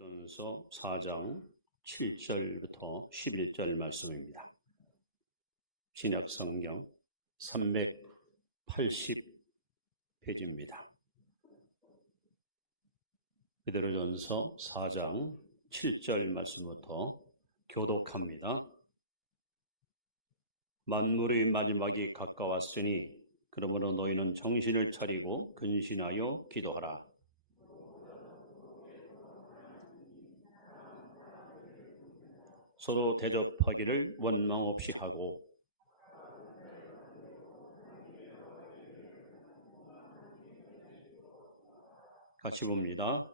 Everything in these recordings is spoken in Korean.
베드로전서 4장 7절부터 11절 말씀입니다. 신약성경 380페이지입니다. 베드로전서 4장 7절 말씀부터 교독합니다. 만물의 마지막이 가까웠으니 그러므로 너희는 정신을 차리고 근신하여 기도하라. 서로 대접하기를 원망 없이 하고 같이 봅니다.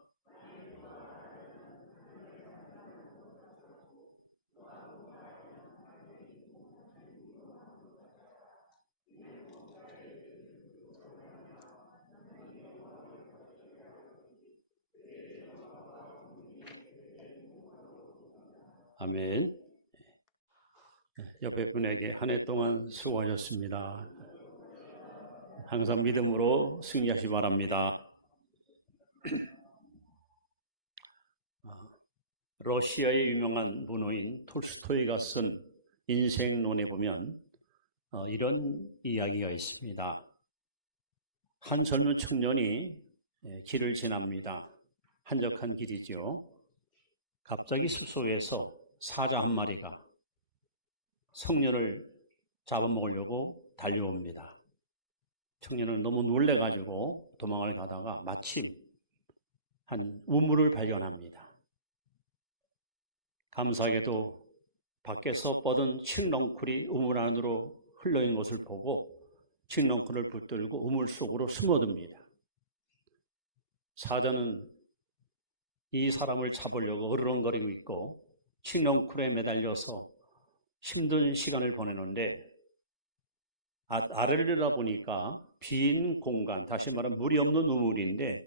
아멘. 옆에 분에게 한 해 동안 수고하셨습니다. 항상 믿음으로 승리하시 바랍니다. 러시아의 유명한 문호인 톨스토이가 쓴 인생론에 보면 이런 이야기가 있습니다. 한 젊은 청년이 길을 지납니다. 한적한 길이죠. 갑자기 숲속에서 사자 한 마리가 청년을 잡아먹으려고 달려옵니다. 청년은 너무 놀래가지고 도망을 가다가 마침 한 우물을 발견합니다. 감사하게도 밖에서 뻗은 칡넝쿨이 우물 안으로 흘러있는 것을 보고 칡넝쿨을 붙들고 우물 속으로 숨어듭니다. 사자는 이 사람을 잡으려고 으르렁거리고 있고 칡넝쿨에 매달려서 힘든 시간을 보내는데 아래를 내려다보니까 빈 공간, 다시 말하면 물이 없는 우물인데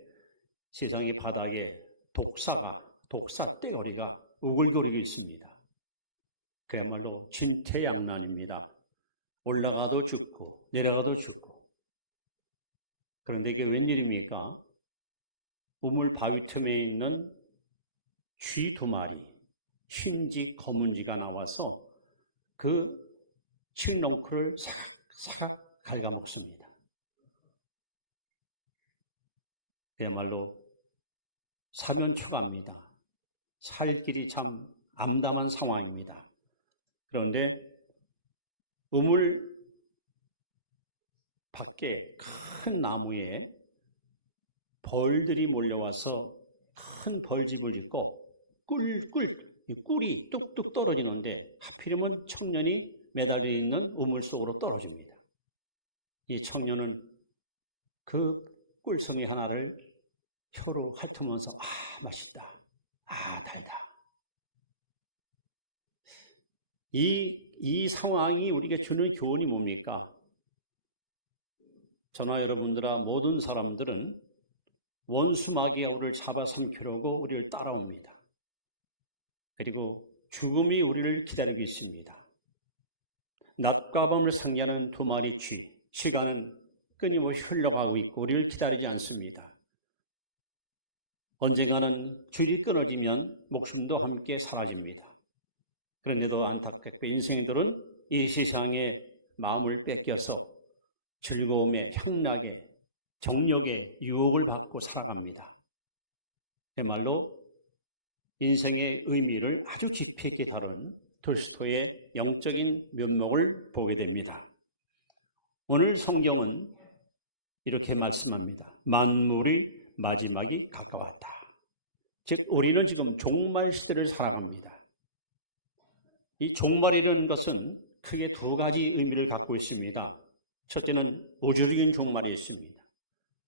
세상의 바닥에 독사 떼거리가 우글거리고 있습니다. 그야말로 진퇴양난입니다. 올라가도 죽고 내려가도 죽고. 그런데 이게 웬일입니까? 우물 바위 틈에 있는 쥐 2마리, 흰쥐, 검은쥐가 나와서 그 칡넝쿨을 사각 갉아먹습니다. 그야말로 사면초가입니다. 살 길이 참 암담한 상황입니다. 그런데 우물 밖에 큰 나무에 벌들이 몰려와서 큰 벌집을 짓고 꿀이 뚝뚝 떨어지는데 하필이면 청년이 매달려 있는 우물 속으로 떨어집니다. 이 청년은 그 꿀송이 하나를 혀로 핥으면서 맛있다, 달다. 이 상황이 우리에게 주는 교훈이 뭡니까? 저나 여러분들아 모든 사람들은 원수 마귀가 우리를 잡아삼키려고 우리를 따라옵니다. 그리고 죽음이 우리를 기다리고 있습니다. 낮과 밤을 상기하는 2마리 쥐, 시간은 끊임없이 흘러가고 있고 우리를 기다리지 않습니다. 언젠가는 줄이 끊어지면 목숨도 함께 사라집니다. 그런데도 안타깝게 인생들은 이 세상에 마음을 뺏겨서 즐거움에, 향락에, 정력에 유혹을 받고 살아갑니다. 그야말로 인생의 의미를 아주 깊이 있게 다룬 톨스토이의 영적인 면목을 보게 됩니다. 오늘 성경은 이렇게 말씀합니다. 만물의 마지막이 가까웠다. 즉 우리는 지금 종말 시대를 살아갑니다. 이 종말이라는 것은 크게 2가지 의미를 갖고 있습니다. 첫째는 우주적인 종말이 있습니다.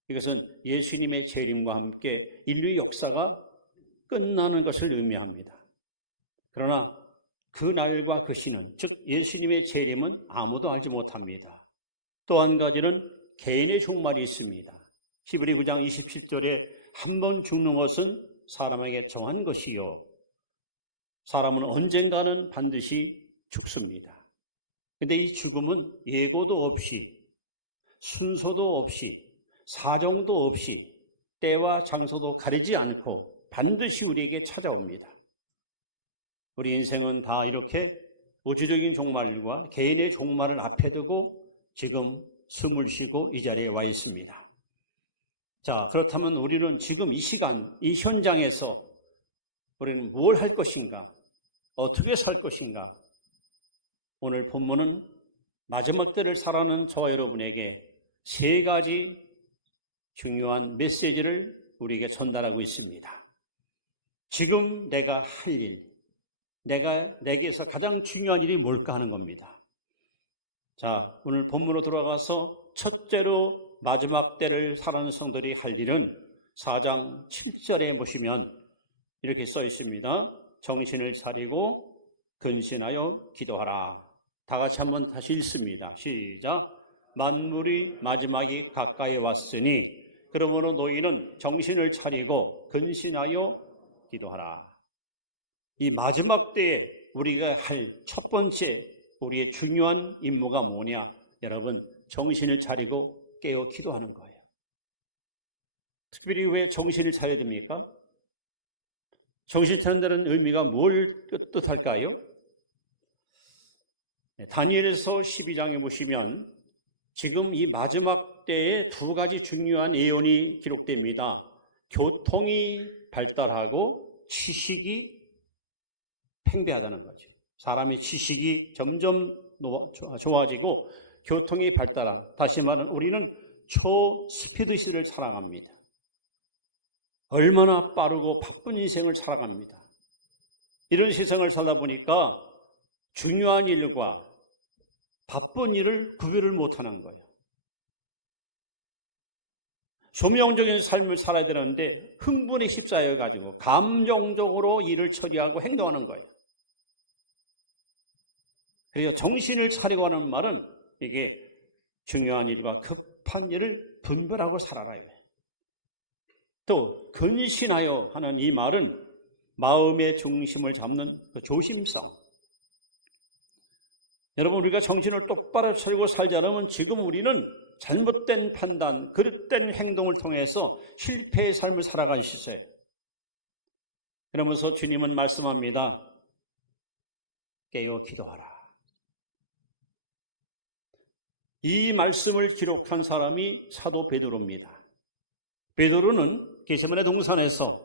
이것은 예수님의 재림과 함께 인류의 역사가 끝나는 것을 의미합니다. 그러나 그 날과 그 시는, 즉 예수님의 재림은 아무도 알지 못합니다. 또 한 가지는 개인의 종말이 있습니다. 히브리 9장 27절에 한 번 죽는 것은 사람에게 정한 것이요 사람은 언젠가는 반드시 죽습니다. 그런데 이 죽음은 예고도 없이, 순서도 없이, 사정도 없이, 때와 장소도 가리지 않고 반드시 우리에게 찾아옵니다. 우리 인생은 다 이렇게 우주적인 종말과 개인의 종말을 앞에 두고 지금 숨을 쉬고 이 자리에 와 있습니다. 자, 그렇다면 우리는 지금 이 시간, 이 현장에서 우리는 뭘 할 것인가? 어떻게 살 것인가? 오늘 본문은 마지막 때를 살아가는 저와 여러분에게 세 가지 중요한 메시지를 우리에게 전달하고 있습니다. 지금 내가 할 일, 내게서 가장 중요한 일이 뭘까 하는 겁니다. 자, 오늘 본문으로 돌아가서 첫째로 마지막 때를 살아가는 성도들이 할 일은 4장 7절에 보시면 이렇게 써 있습니다. 정신을 차리고 근신하여 기도하라. 다 같이 한번 다시 읽습니다. 시작. 만물이 마지막이 가까이 왔으니 그러므로 너희는 정신을 차리고 근신하여 기도하라. 이 마지막 때에 우리가 할 첫 번째 우리의 중요한 임무가 뭐냐? 여러분, 정신을 차리고 깨어 기도하는 거예요. 특별히 왜 정신을 차려야 됩니까? 정신 차린다는 의미가 뭘 뜻할까요? 다니엘서 12장에 보시면 지금 이 마지막 때에 두 가지 중요한 예언이 기록됩니다. 교통이 발달하고 지식이 팽배하다는 거죠. 사람의 지식이 점점 좋아지고 교통이 발달한, 다시 말하면 우리는 초스피드 시대를 살아갑니다. 얼마나 빠르고 바쁜 인생을 살아갑니다. 이런 세상을 살다 보니까 중요한 일과 바쁜 일을 구별을 못하는 거예요. 소명적인 삶을 살아야 되는데 흥분에 휩싸여 가지고 감정적으로 일을 처리하고 행동하는 거예요. 그래서 정신을 차리고 하는 말은 이게 중요한 일과 급한 일을 분별하고 살아라요. 또 근신하여 하는 이 말은 마음의 중심을 잡는 그 조심성. 여러분, 우리가 정신을 똑바로 차리고 살지 않으면 지금 우리는 잘못된 판단, 그릇된 행동을 통해서 실패의 삶을 살아갈 수 있어요. 그러면서 주님은 말씀합니다. 깨어 기도하라. 이 말씀을 기록한 사람이 사도 베드로입니다. 베드로는 겟세마네 동산에서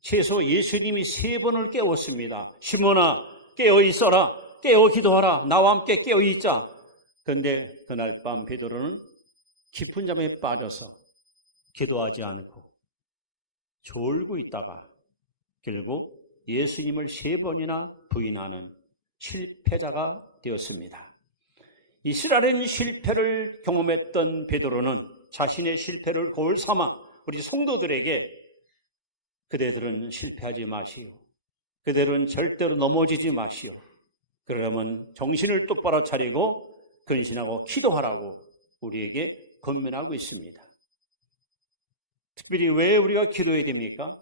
최소 예수님이 3번을 깨웠습니다. 시몬아, 깨어 있어라. 깨어 기도하라. 나와 함께 깨어 있자. 그런데 그날 밤 베드로는 깊은 잠에 빠져서 기도하지 않고 졸고 있다가 결국 예수님을 3번이나 부인하는 실패자가 되었습니다. 이스라엘은 실패를 경험했던 베드로는 자신의 실패를 거울 삼아 우리 성도들에게 그대들은 실패하지 마시오. 그대들은 절대로 넘어지지 마시오. 그러려면 정신을 똑바로 차리고 근신하고 기도하라고 우리에게 권면하고 있습니다. 특별히 왜 우리가 기도해야 됩니까?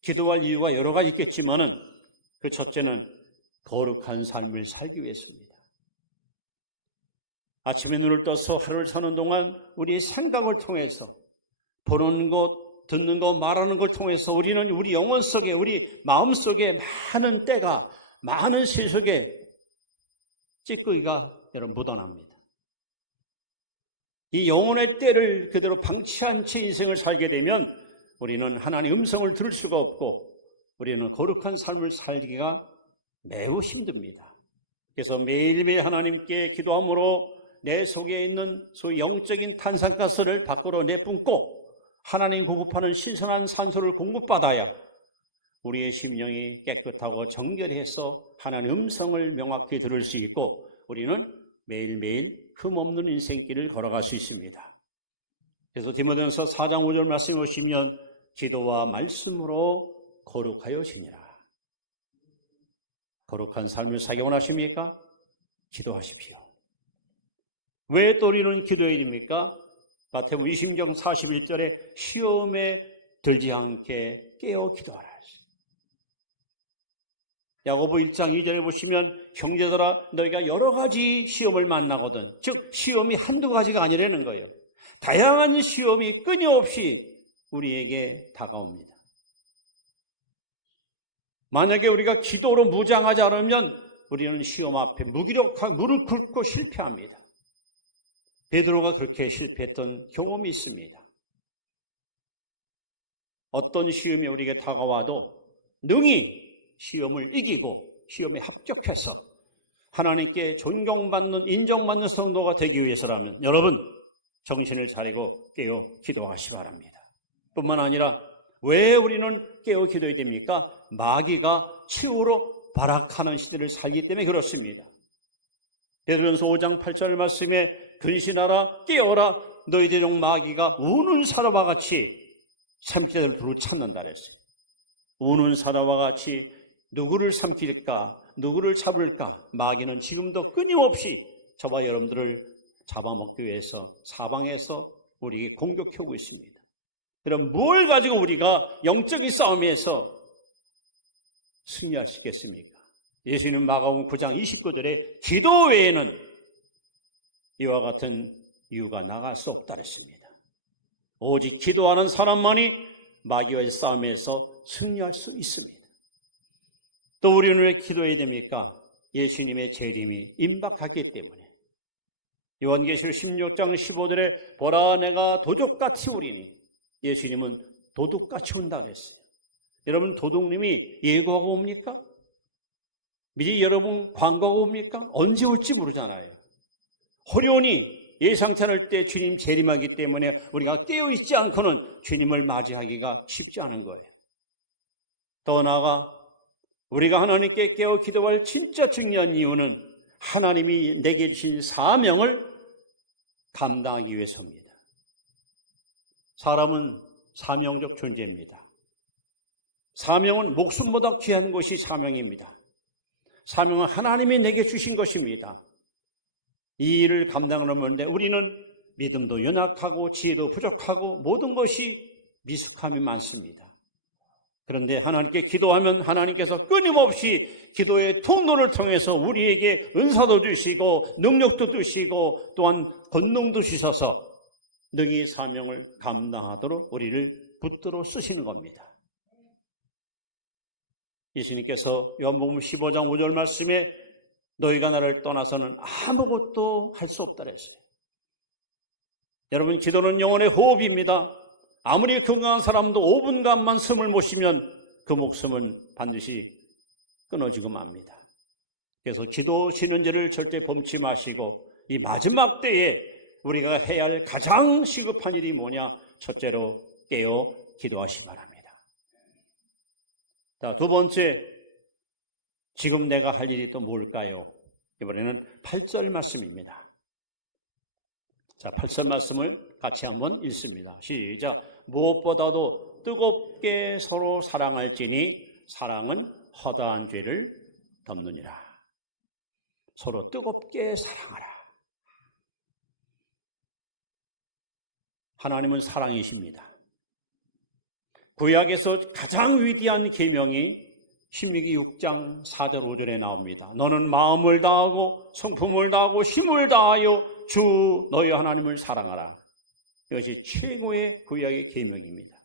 기도할 이유가 여러 가지 있겠지만은 그 첫째는 거룩한 삶을 살기 위해서입니다. 아침에 눈을 떠서 하루를 사는 동안 우리의 생각을 통해서 보는 것, 듣는 것, 말하는 걸 통해서 우리는 우리 영혼 속에, 우리 마음 속에 많은 때가, 많은 세속에 찌꺼기가 여러분 묻어납니다. 이 영혼의 때를 그대로 방치한 채 인생을 살게 되면 우리는 하나님의 음성을 들을 수가 없고 우리는 거룩한 삶을 살기가 매우 힘듭니다. 그래서 매일매일 하나님께 기도함으로 내 속에 있는 소위 영적인 탄산가스를 밖으로 내뿜고 하나님 공급하는 신선한 산소를 공급받아야 우리의 심령이 깨끗하고 정결해서 하나님의 음성을 명확히 들을 수 있고 우리는 매일매일 흠없는 인생길을 걸어갈 수 있습니다. 그래서 디모데전서 4장 5절 말씀에 보시면 기도와 말씀으로 거룩하여 지니라. 거룩한 삶을 살기 원하십니까? 기도하십시오. 왜 또 우리는 기도해야 됩니까? 마태복음 20장 41절에 시험에 들지 않게 깨어 기도하라. 야고보 1장 2절에 보시면 형제들아 너희가 여러 가지 시험을 만나거든. 즉 시험이 한두 가지가 아니라는 거예요. 다양한 시험이 끊임없이 우리에게 다가옵니다. 만약에 우리가 기도로 무장하지 않으면 우리는 시험 앞에 무기력하고 무릎 꿇고 실패합니다. 베드로가 그렇게 실패했던 경험이 있습니다. 어떤 시험이 우리에게 다가와도 능히 시험을 이기고 시험에 합격해서 하나님께 존경받는, 인정받는 성도가 되기 위해서라면 여러분 정신을 차리고 깨어 기도하시 바랍니다. 뿐만 아니라 왜 우리는 깨어 기도해야 됩니까? 마귀가 치우로 발악하는 시대를 살기 때문에 그렇습니다. 베드로전서 5장 8절 말씀에 근신하라 깨어라 너희들 중 마귀가 우는 사자와 같이 삼키자를 두루 찾는다 그랬어요. 우는 사자와 같이 누구를 삼킬까? 누구를 잡을까? 마귀는 지금도 끊임없이 저와 여러분들을 잡아먹기 위해서 사방에서 우리에게 공격해오고 있습니다. 그럼 뭘 가지고 우리가 영적인 싸움에서 승리할 수 있겠습니까? 예수님은 마가복음 9장 29절에 기도 외에는 이와 같은 이유가 나갈 수 없다 그랬습니다. 오직 기도하는 사람만이 마귀와의 싸움에서 승리할 수 있습니다. 또 우리는 왜 기도해야 됩니까? 예수님의 재림이 임박하기 때문에. 요한계시록 16장 15절에 보라 내가 도둑같이 오리니 예수님은 도둑같이 온다 그랬어요. 여러분 도둑님이 예고하고 옵니까? 미리 여러분 광고하고 옵니까? 언제 올지 모르잖아요. 호련히 예상치 않을 때 주님 재림하기 때문에 우리가 깨어있지 않고는 주님을 맞이하기가 쉽지 않은 거예요. 더 나아가 우리가 하나님께 깨어 기도할 진짜 중요한 이유는 하나님이 내게 주신 사명을 감당하기 위해서입니다. 사람은 사명적 존재입니다. 사명은 목숨보다 귀한 것이 사명입니다. 사명은 하나님이 내게 주신 것입니다. 이 일을 감당하려면 우리는 믿음도 연약하고 지혜도 부족하고 모든 것이 미숙함이 많습니다. 그런데 하나님께 기도하면 하나님께서 끊임없이 기도의 통로를 통해서 우리에게 은사도 주시고 능력도 주시고 또한 권능도 주셔서 능히 사명을 감당하도록 우리를 붙들어 쓰시는 겁니다. 예수님께서 요한복음 15장 5절 말씀에 너희가 나를 떠나서는 아무것도 할 수 없다 그랬어요. 여러분 기도는 영혼의 호흡입니다. 아무리 건강한 사람도 5분간만 숨을 못 쉬면 그 목숨은 반드시 끊어지고 맙니다. 그래서 기도 쉬는 죄를 절대 범치 마시고 이 마지막 때에 우리가 해야 할 가장 시급한 일이 뭐냐? 첫째로 깨어 기도하시 바랍니다. 자, 두 번째, 지금 내가 할 일이 또 뭘까요? 이번에는 8절 말씀입니다. 자, 8절 말씀을 같이 한번 읽습니다. 시작. 무엇보다도 뜨겁게 서로 사랑할지니 사랑은 허다한 죄를 덮느니라. 서로 뜨겁게 사랑하라. 하나님은 사랑이십니다. 구약에서 가장 위대한 계명이 신명기 6장 4절 5절에 나옵니다. 너는 마음을 다하고 성품을 다하고 힘을 다하여 주 너희 하나님을 사랑하라. 이것이 최고의 구약의 계명입니다.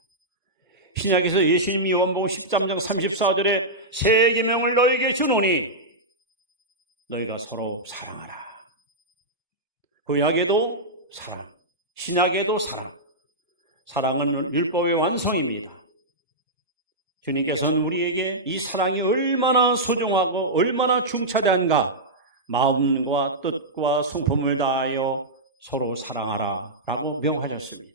신약에서 예수님이 요한복음 13장 34절에 새 계명을 너희에게 주노니 너희가 서로 사랑하라. 구약에도 사랑, 신약에도 사랑. 사랑은 율법의 완성입니다. 주님께서는 우리에게 이 사랑이 얼마나 소중하고 얼마나 중차대한가 마음과 뜻과 성품을 다하여 서로 사랑하라 라고 명하셨습니다.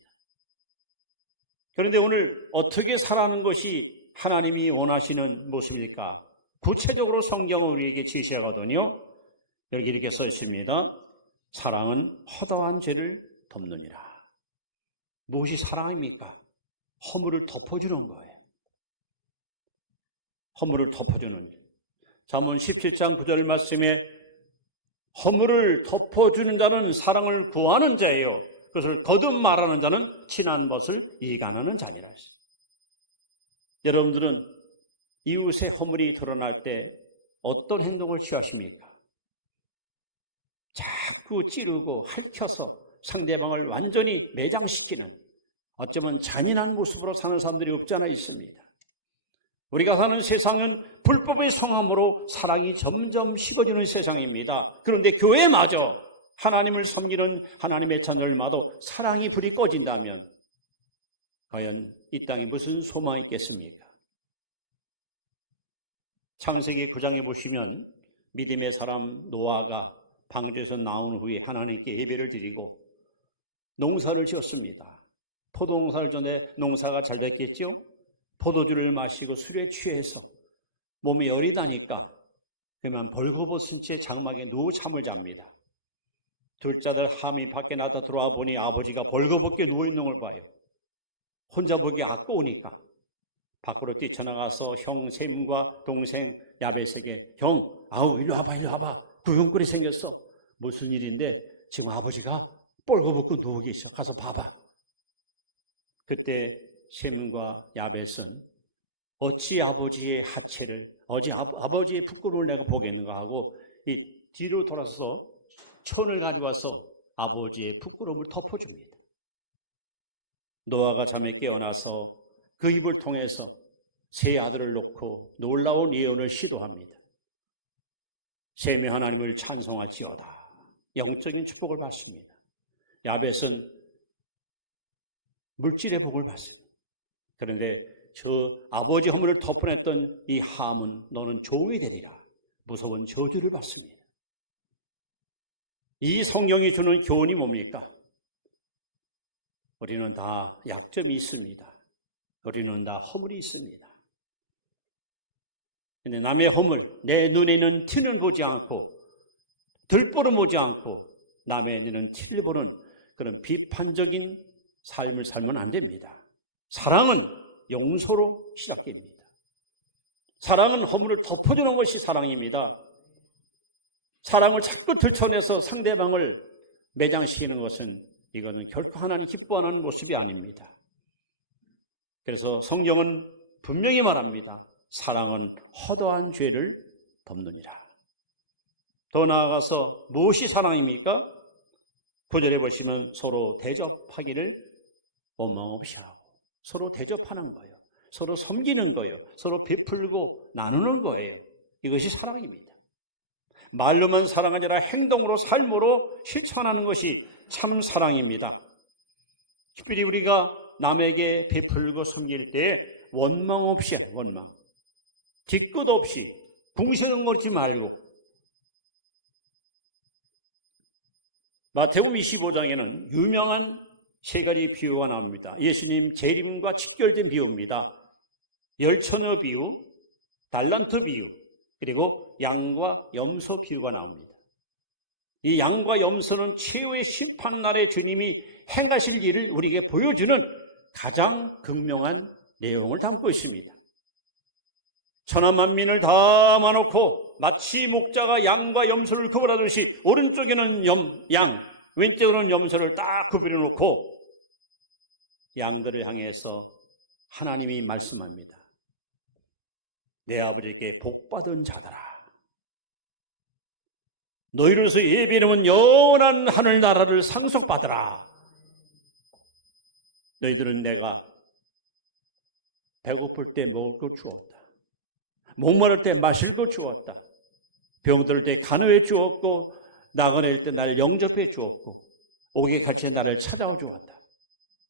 그런데 오늘 어떻게 살아가는 것이 하나님이 원하시는 모습일까? 구체적으로 성경은 우리에게 지시하거든요. 여기 이렇게 써 있습니다. 사랑은 허다한 죄를 덮느니라. 무엇이 사랑입니까? 허물을 덮어주는 거예요. 허물을 덮어주는 일. 잠언 17장 9절 말씀에 허물을 덮어주는 자는 사랑을 구하는 자예요. 그것을 거듭 말하는 자는 친한 것을 이간하는 자니라 했어요. 여러분들은 이웃의 허물이 드러날 때 어떤 행동을 취하십니까? 자꾸 찌르고 핥혀서 상대방을 완전히 매장시키는 어쩌면 잔인한 모습으로 사는 사람들이 없지 않아 있습니다. 우리가 사는 세상은 불법의 성함으로 사랑이 점점 식어지는 세상입니다. 그런데 교회마저 하나님을 섬기는 하나님의 자녀들마도 사랑이 불이 꺼진다면 과연 이 땅에 무슨 소망이 있겠습니까? 창세기 9장에 보시면 믿음의 사람 노아가 방주에서 나온 후에 하나님께 예배를 드리고 농사를 지었습니다. 포도농사를 전에 농사가 잘 됐겠죠? 포도주를 마시고 술에 취해서 몸에 열이 나니까 그만 벌거벗은 채 장막에 누워 잠을 잡니다. 둘째 아들 함이 밖에 나다 들어와 보니 아버지가 벌거벗게 누워있는 걸 봐요. 혼자 보기 아까우니까 밖으로 뛰쳐나가서 형 셈과 동생 야벳에게 형, 일로 와봐. 구경꾼이 생겼어. 무슨 일인데 지금 아버지가 벌거벗고 누워 계셔. 가서 봐봐. 그때 셈과 야벳은 어찌 아버지의 하체를, 아버지의 부끄러움을 내가 보겠는가 하고 이 뒤로 돌아서 천을 가져와서 아버지의 부끄러움을 덮어줍니다. 노아가 잠에 깨어나서 그 입을 통해서 세 아들을 놓고 놀라운 예언을 시도합니다. 셈이 하나님을 찬송할지어다. 영적인 축복을 받습니다. 야벳은 물질의 복을 받습니다. 그런데 저 아버지 허물을 덮어냈던 이 함은 너는 종이 되리라. 무서운 저주를 받습니다. 이 성경이 주는 교훈이 뭡니까? 우리는 다 약점이 있습니다. 우리는 다 허물이 있습니다. 근데 남의 허물, 내 눈에는 티는 보지 않고 들보는 보지 않고 남의 눈에는 티를 보는 그런 비판적인 삶을 살면 안 됩니다. 사랑은 용서로 시작됩니다. 사랑은 허물을 덮어주는 것이 사랑입니다. 사랑을 자꾸 들춰내서 상대방을 매장시키는 것은 이거는 결코 하나님 기뻐하는 모습이 아닙니다. 그래서 성경은 분명히 말합니다. 사랑은 허다한 죄를 덮느니라. 더 나아가서 무엇이 사랑입니까? 9절에 보시면 서로 대접하기를 원망 없이 하고 서로 대접하는 거예요. 서로 섬기는 거예요. 서로 베풀고 나누는 거예요. 이것이 사랑입니다. 말로만 사랑하지 아니라 행동으로 삶으로 실천하는 것이 참 사랑입니다. 특별히 우리가 남에게 베풀고 섬길 때 원망 없이 하는 원망. 뒤끝 없이 궁시렁거리지 말고. 마태복음 25장에는 유명한 세 가지 비유가 나옵니다. 예수님 재림과 직결된 비유입니다. 열처녀 비유, 달란트 비유, 그리고 양과 염소 비유가 나옵니다. 이 양과 염소는 최후의 심판날에 주님이 행하실 일을 우리에게 보여주는 가장 극명한 내용을 담고 있습니다. 천하 만민을 다 모아놓고 마치 목자가 양과 염소를 구분하듯이 오른쪽에는 양, 왼쪽으로는 염소를 딱 구분해 놓고 양들을 향해서 하나님이 말씀합니다. 내 아버지께 복받은 자들아, 너희로서 예비하면 영원한 하늘나라를 상속받으라. 너희들은 내가 배고플 때 먹을 걸 주었다. 목마를 때 마실 걸 주었다. 병들 때 간호해 주었고 나그네일 때 나를 영접해 주었고 옥에 갇힐 때 나를 찾아와 주었다.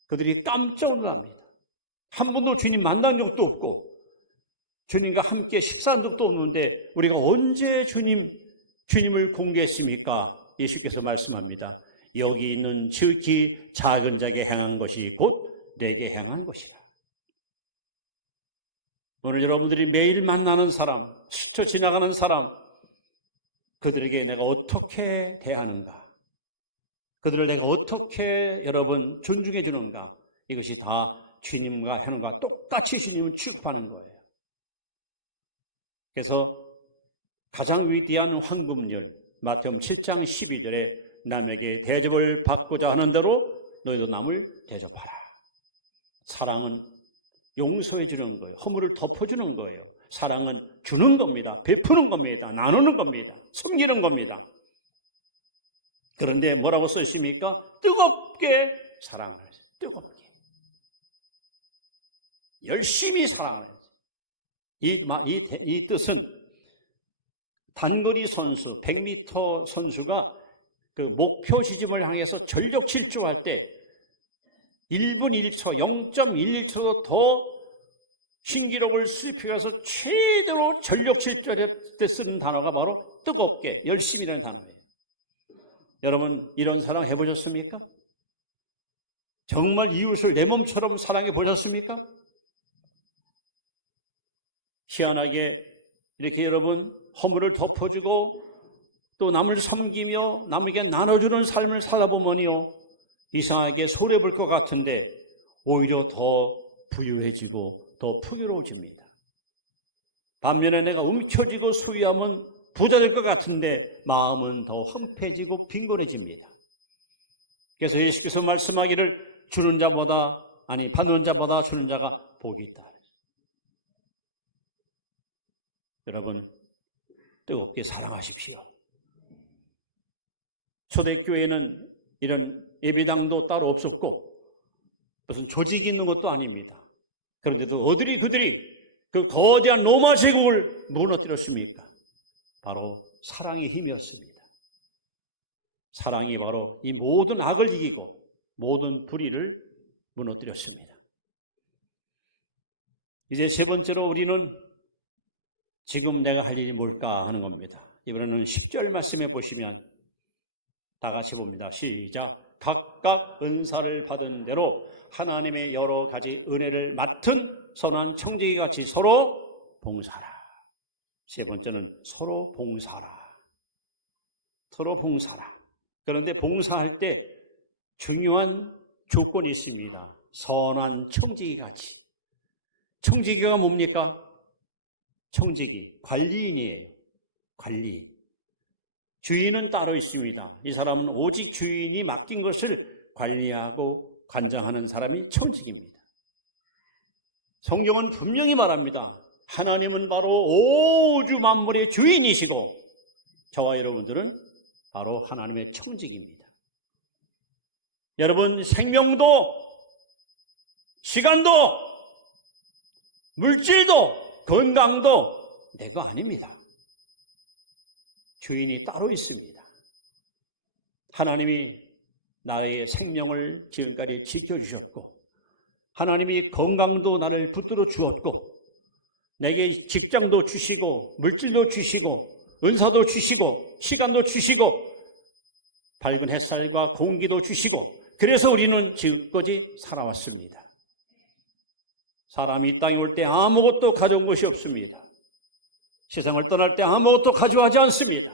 그들이 깜짝 놀랍니다. 한 번도 주님 만난 적도 없고 주님과 함께 식사한 적도 없는데 우리가 언제 주님을 공개했습니까? 예수께서 말씀합니다. 여기 있는 지극히 작은 자에게 행한 것이 곧 내게 행한 것이라. 오늘 여러분들이 매일 만나는 사람, 스쳐 지나가는 사람, 그들에게 내가 어떻게 대하는가? 그들을 내가 어떻게 여러분 존중해 주는가? 이것이 다 주님과 하는 것과 똑같이 주님을 취급하는 거예요. 그래서 가장 위대한 황금률, 마태복음 7장 12절에 남에게 대접을 받고자 하는 대로 너희도 남을 대접하라. 사랑은 용서해 주는 거예요. 허물을 덮어주는 거예요. 사랑은 주는 겁니다. 베푸는 겁니다. 나누는 겁니다. 섬기는 겁니다. 그런데 뭐라고 써 있습니까? 뜨겁게 사랑을 하세요. 뜨겁게. 열심히 사랑을 해야지. 이 뜻은 단거리 선수, 100m 선수가 그 목표 지점을 향해서 전력 질주할 때 1분 1초, 0.11초도 더 신기록을 수립해서 최대로 전력 질주할 때 쓰는 단어가 바로 뜨겁게, 열심이라는 단어예요. 여러분, 이런 사랑 해보셨습니까? 정말 이웃을 내 몸처럼 사랑해 보셨습니까? 희한하게 이렇게 여러분 허물을 덮어주고 또 남을 섬기며 남에게 나눠주는 삶을 살아보면요, 이상하게 소리볼 것 같은데 오히려 더 부유해지고 더 풍요로워집니다. 반면에 내가 움켜쥐고 소유하면 부자 될 것 같은데 마음은 더 황폐해지고 빈곤해집니다. 그래서 예수께서 말씀하기를 받는 자보다 주는 자가 복이 있다. 여러분, 뜨겁게 사랑하십시오. 초대교회는 이런 예배당도 따로 없었고 무슨 조직이 있는 것도 아닙니다. 그런데도 그들이 그 거대한 로마 제국을 무너뜨렸습니까? 바로 사랑의 힘이었습니다. 사랑이 바로 이 모든 악을 이기고 모든 불의를 무너뜨렸습니다. 이제 세 번째로 우리는 지금 내가 할 일이 뭘까 하는 겁니다. 이번에는 10절 말씀해 보시면 다 같이 봅니다. 시작. 각각 은사를 받은 대로 하나님의 여러 가지 은혜를 맡은 선한 청지기 같이 서로 봉사하라. 세 번째는 서로 봉사하라. 서로 봉사하라. 그런데 봉사할 때 중요한 조건이 있습니다. 선한 청지기 같이. 청지기가 뭡니까? 청지기, 관리인이에요. 관리인. 주인은 따로 있습니다. 이 사람은 오직 주인이 맡긴 것을 관리하고 관장하는 사람이 청지기입니다. 성경은 분명히 말합니다. 하나님은 바로 오주 만물의 주인이시고 저와 여러분들은 바로 하나님의 청지기입니다. 여러분, 생명도 시간도 물질도 건강도 내 거 아닙니다. 주인이 따로 있습니다. 하나님이 나의 생명을 지금까지 지켜주셨고 하나님이 건강도 나를 붙들어 주었고 내게 직장도 주시고 물질도 주시고 은사도 주시고 시간도 주시고 밝은 햇살과 공기도 주시고 그래서 우리는 지금까지 살아왔습니다. 사람이 이 땅에 올 때 아무것도 가져온 것이 없습니다. 세상을 떠날 때 아무것도 가져가지 않습니다.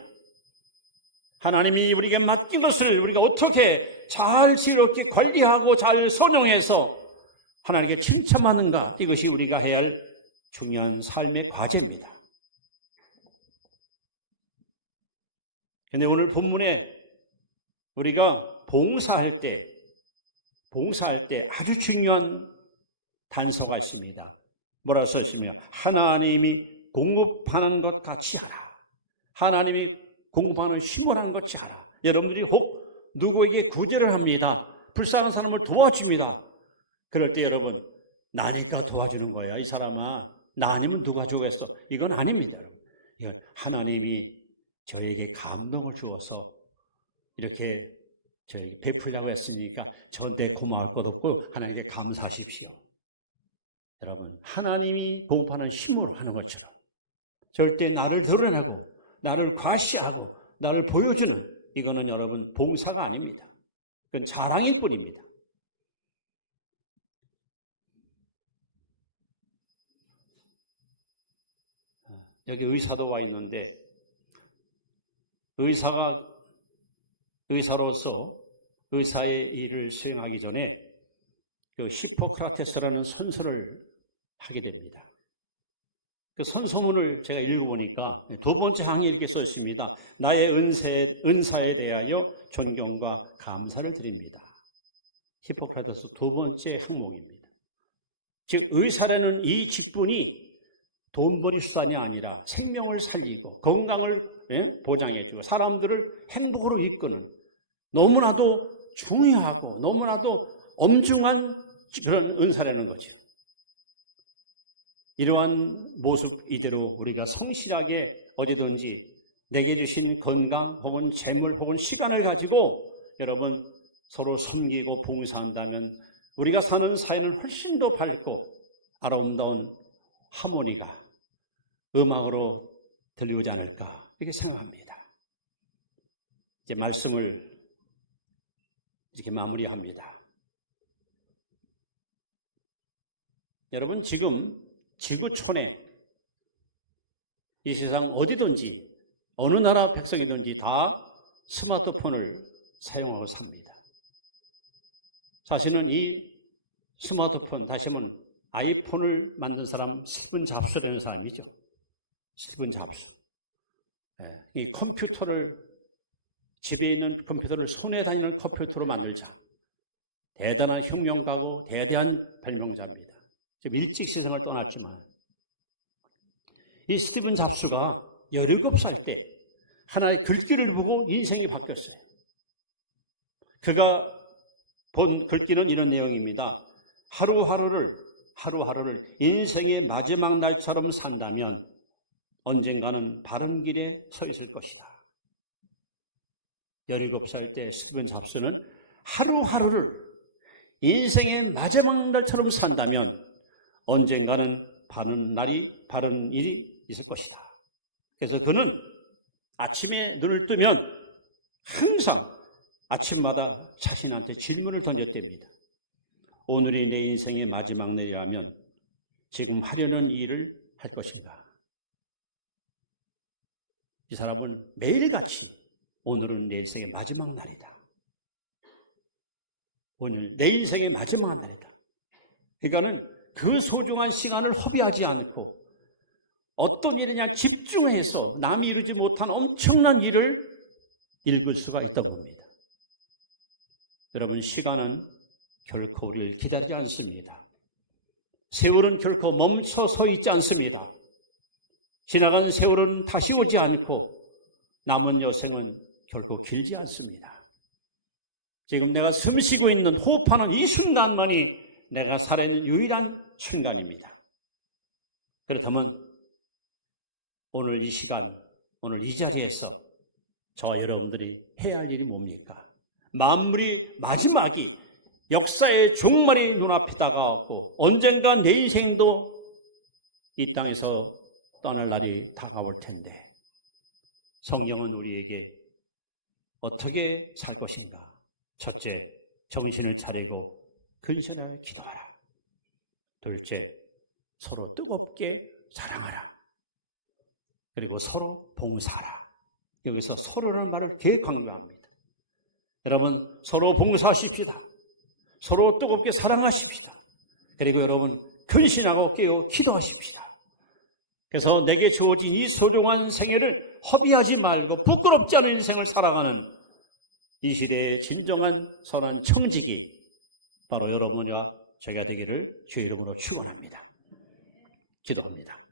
하나님이 우리에게 맡긴 것을 우리가 어떻게 잘 지혜롭게 관리하고 잘 선용해서 하나님께 칭찬하는가, 이것이 우리가 해야 할 중요한 삶의 과제입니다. 그런데 오늘 본문에 우리가 봉사할 때 아주 중요한 단서가 있습니다. 뭐라 써 있습니까? 하나님이 공급하는 것 같이 하라. 하나님이 공급하는 힘을 것 같이 하라. 여러분들이 혹 누구에게 구제를 합니다. 불쌍한 사람을 도와줍니다. 그럴 때 여러분, 나니까 도와주는 거야. 이 사람아, 나 아니면 누가 주겠어? 이건 아닙니다, 여러분. 이건 하나님이 저에게 감동을 주어서 이렇게 저에게 베풀려고 했으니까 저한테 고마울 것 없고 하나님께 감사하십시오. 여러분, 하나님이 공급하는 힘으로 하는 것처럼 절대 나를 드러내고 나를 과시하고 나를 보여주는, 이거는 여러분 봉사가 아닙니다. 그건 자랑일 뿐입니다. 여기 의사도 와 있는데 의사로서 의사의 일을 수행하기 전에 그 히포크라테스라는 선서를 하게 됩니다. 그 선서문을 제가 읽어보니까 두 번째 항에 이렇게 써 있습니다. 나의 은사에 대하여 존경과 감사를 드립니다. 히포크라테스 두 번째 항목입니다. 즉 의사라는 이 직분이 돈벌이 수단이 아니라 생명을 살리고 건강을 보장해주고 사람들을 행복으로 이끄는 너무나도 중요하고 너무나도 엄중한 그런 은사라는 거죠. 이러한 모습 이대로 우리가 성실하게 어디든지 내게 주신 건강 혹은 재물 혹은 시간을 가지고 여러분 서로 섬기고 봉사한다면 우리가 사는 사회는 훨씬 더 밝고 아름다운 하모니가 음악으로 들려오지 않을까 이렇게 생각합니다. 이제 말씀을 이렇게 마무리합니다. 여러분 지금 지구촌에 이 세상 어디든지 어느 나라 백성이든지 다 스마트폰을 사용하고 삽니다. 사실은 이 스마트폰, 다시 한번 아이폰을 만든 사람 스티븐 잡스라는 사람이죠. 스티븐 잡스. 이 컴퓨터를 집에 있는 컴퓨터를 손에 다니는 컴퓨터로 만들자. 대단한 혁명가고 대대한 발명자입니다. 좀 일찍 세상을 떠났지만 이 스티븐 잡스가 17살 때 하나의 글귀를 보고 인생이 바뀌었어요. 그가 본 글귀는 이런 내용입니다. 하루하루를 인생의 마지막 날처럼 산다면 언젠가는 바른 길에 서 있을 것이다. 17살 때 스티븐 잡스는 하루하루를 인생의 마지막 날처럼 산다면 언젠가는 바른 일이 있을 것이다. 그래서 그는 아침에 눈을 뜨면 항상 아침마다 자신한테 질문을 던졌답니다. 오늘이 내 인생의 마지막 날이라면 지금 하려는 일을 할 것인가? 이 사람은 매일같이 오늘은 내 인생의 마지막 날이다. 오늘 내 인생의 마지막 날이다. 그러니까는 그 소중한 시간을 허비하지 않고 어떤 일이냐 집중해서 남이 이루지 못한 엄청난 일을 읽을 수가 있던 겁니다. 여러분 시간은 결코 우리를 기다리지 않습니다. 세월은 결코 멈춰 서 있지 않습니다. 지나간 세월은 다시 오지 않고 남은 여생은 결코 길지 않습니다. 지금 내가 숨쉬고 있는 호흡하는 이 순간만이 내가 살아있는 유일한 순간입니다. 그렇다면 오늘 이 시간, 오늘 이 자리에서 저와 여러분들이 해야 할 일이 뭡니까? 만물이 마지막이 역사의 종말이 눈앞에 다가왔고 언젠가 내 인생도 이 땅에서 떠날 날이 다가올 텐데 성경은 우리에게 어떻게 살 것인가? 첫째, 정신을 차리고 근신하여 기도하라. 둘째, 서로 뜨겁게 사랑하라. 그리고 서로 봉사하라. 여기서 서로라는 말을 되게 강조합니다. 여러분 서로 봉사하십시다. 서로 뜨겁게 사랑하십시다. 그리고 여러분 근신하고 깨어 기도하십시다. 그래서 내게 주어진 이 소중한 생애를 허비하지 말고 부끄럽지 않은 인생을 살아가는 이 시대의 진정한 선한 청직이 바로 여러분과 제가 되기를 주의 이름으로 축원합니다. 기도합니다.